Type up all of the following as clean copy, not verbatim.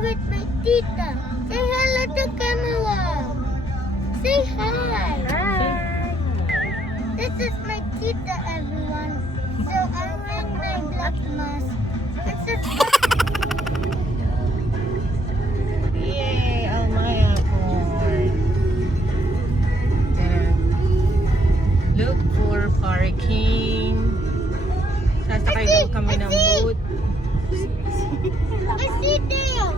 with my tita. Say hello to camera. Say hi. Hi! This is my tita, everyone. So I'm wearing my black mask. This is Yay! Almaya Port. Look for parking. Sasakay daw kami ng boat. I see them.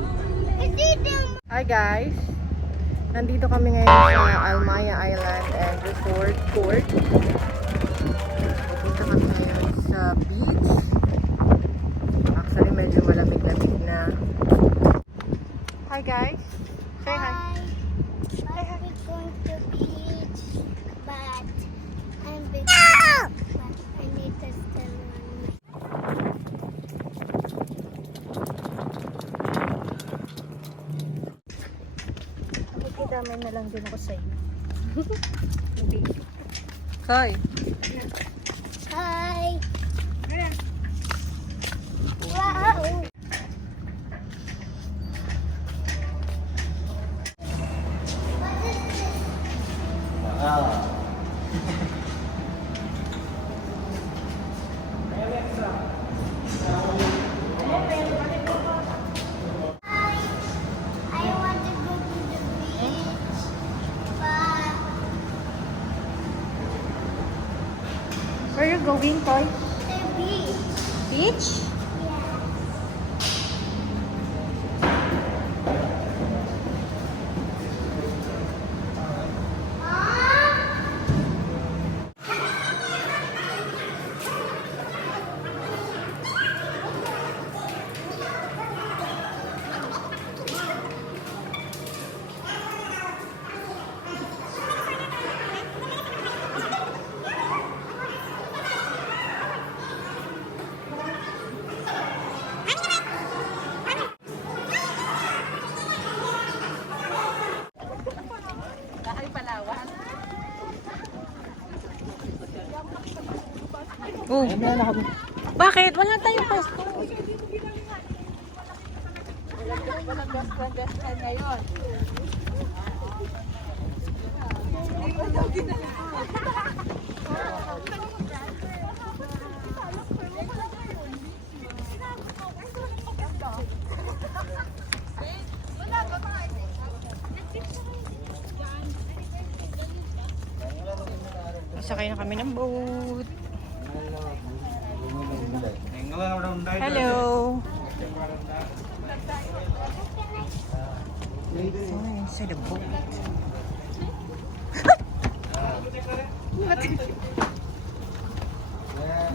I see them. Hi guys! Nandito kami ngayon sa Almaya Island and Resort Court. Pupunta kami ngayon sa beach. Actually, medyo malamig-lamig na. Hi guys! Say hi! But we're going to beach, but I'm big. But I need to still run. Damay na lang din ako sa iyo. Hi! Hi. Wow. I want to go to the beach, but Where are you going, Toy? the beach. Beach? Yeah. Oh. Bakit? Wala tayong pwesto. Walang restaurant ngayon. Sakay na kami ng boat. Hello. Someone inside the boat.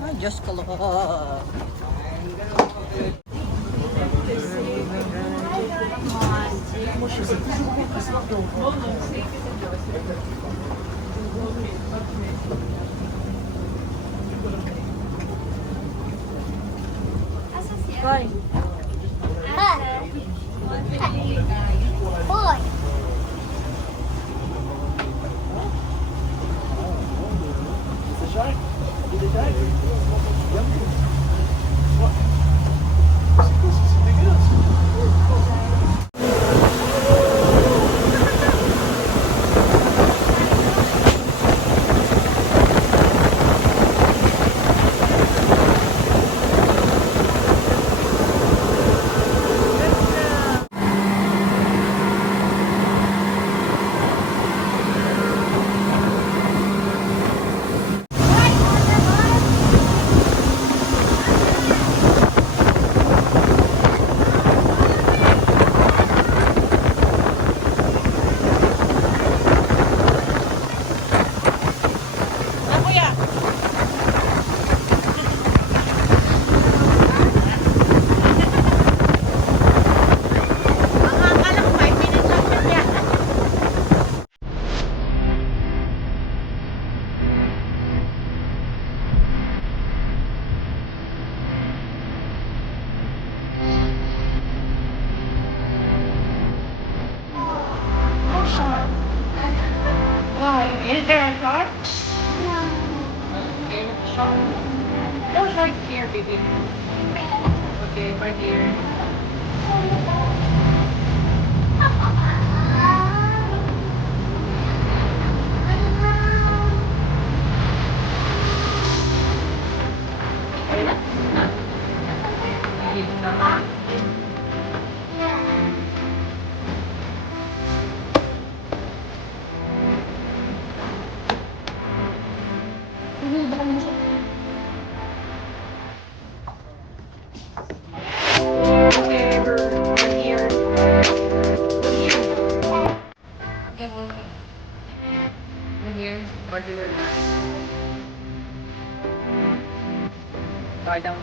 Ay, Diyos ko Lord. Boy. Boy. Is there a shark? No. Okay, shark. No shark here, baby. Okay, right here. Padang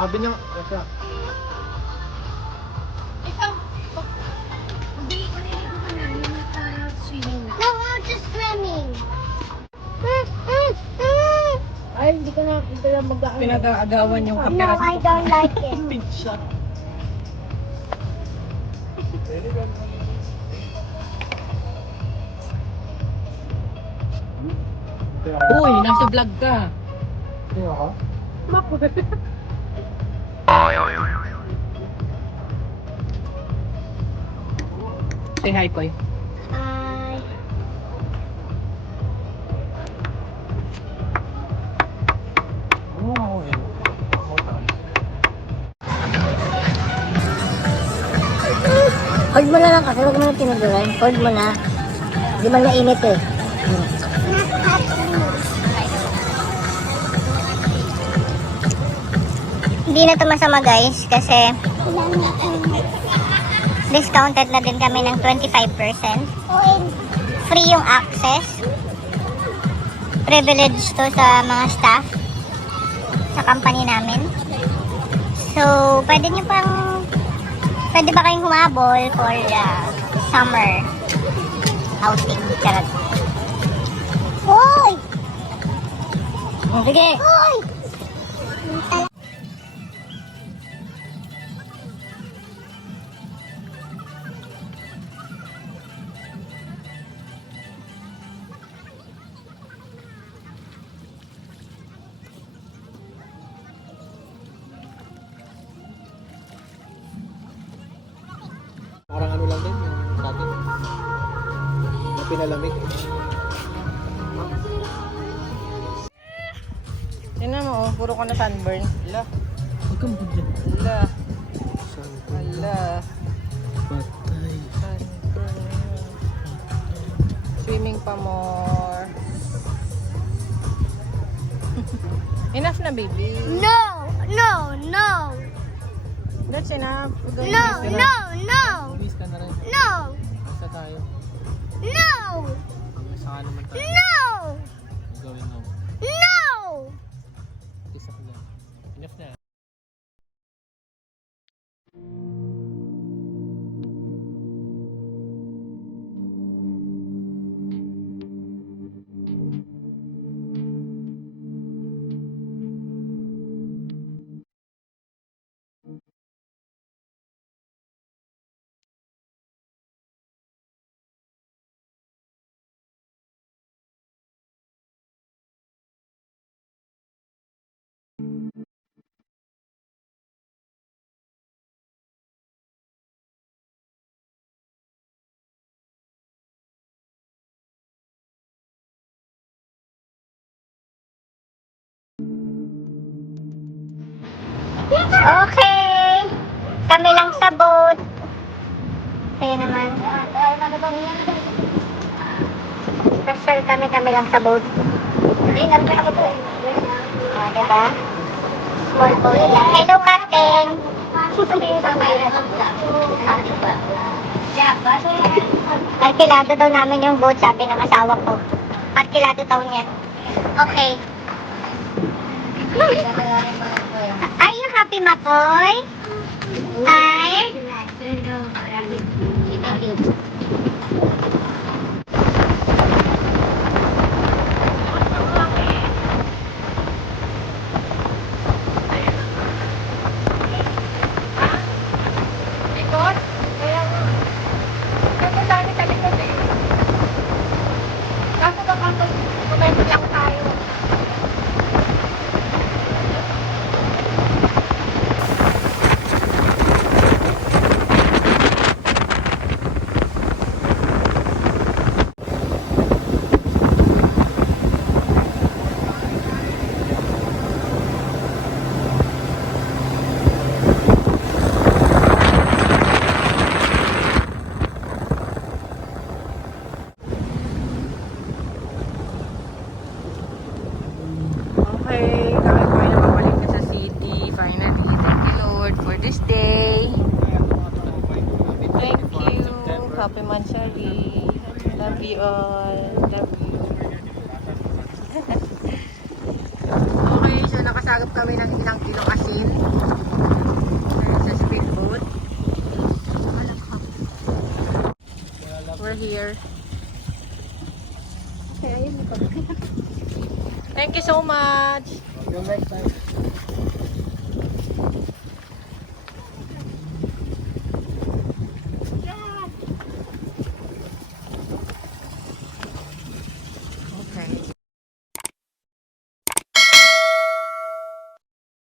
sabi niya, ito. No, I'm just swimming. Ay, hindi ka na mag-aagawan. Pinag-aagawan yung No, kamera. I don't like it. Pizza. Uy, nasa vlog ka. Hindi ako? Makulit. Say hi, Koy. Hi. Hold mo na lang kasi huwag mo na tinugulan. Hold mo na. Hindi man nainit eh. Hindi na to masama guys kasi discounted na din kami ng 25%. Free yung access. Privilege to sa mga staff sa company namin. So, pwede ba kayong humabol for summer outing? Charot. Hoy! Sige. Hoy! pinalamig. Tingnan mo, oh, puro ka na sunburn. Ala. Huwag kang budyan. Ala. Sunburn. Ala. Patay. Sunburn. Swimming pa more. Enough na, baby. No, no, no, That's enough. We're going no, to miss no, no, Uwis ka na rin. no, Basta tayo. no, Saka naman tayo. no, Gawin mo. no. Isa ko lang. Enough na. Okay. Kami lang sa boat. Kaya naman. Special kami lang sa boat. Hindi, nandun ako to eh. O, diba? Small boat lang. Hello, Captain. Arkilado daw namin yung boat, sabi ng asawa ko. Arkilado daw niya. Okay. Are you happy, Makoy? Hi? Ikot? Kaya nga. Kasi dami sa likod eh. Kaso kapag kumento lang tayo. Okay, kami po ay nakabalik na sa city. Finally, thank you Lord for this day. Thank you. Happy Mansari. Love you all. Love you. Okay, so nakasagap kami ng ilang kilong asin sa speedboat. We're here. Thank you so much. Yung next time.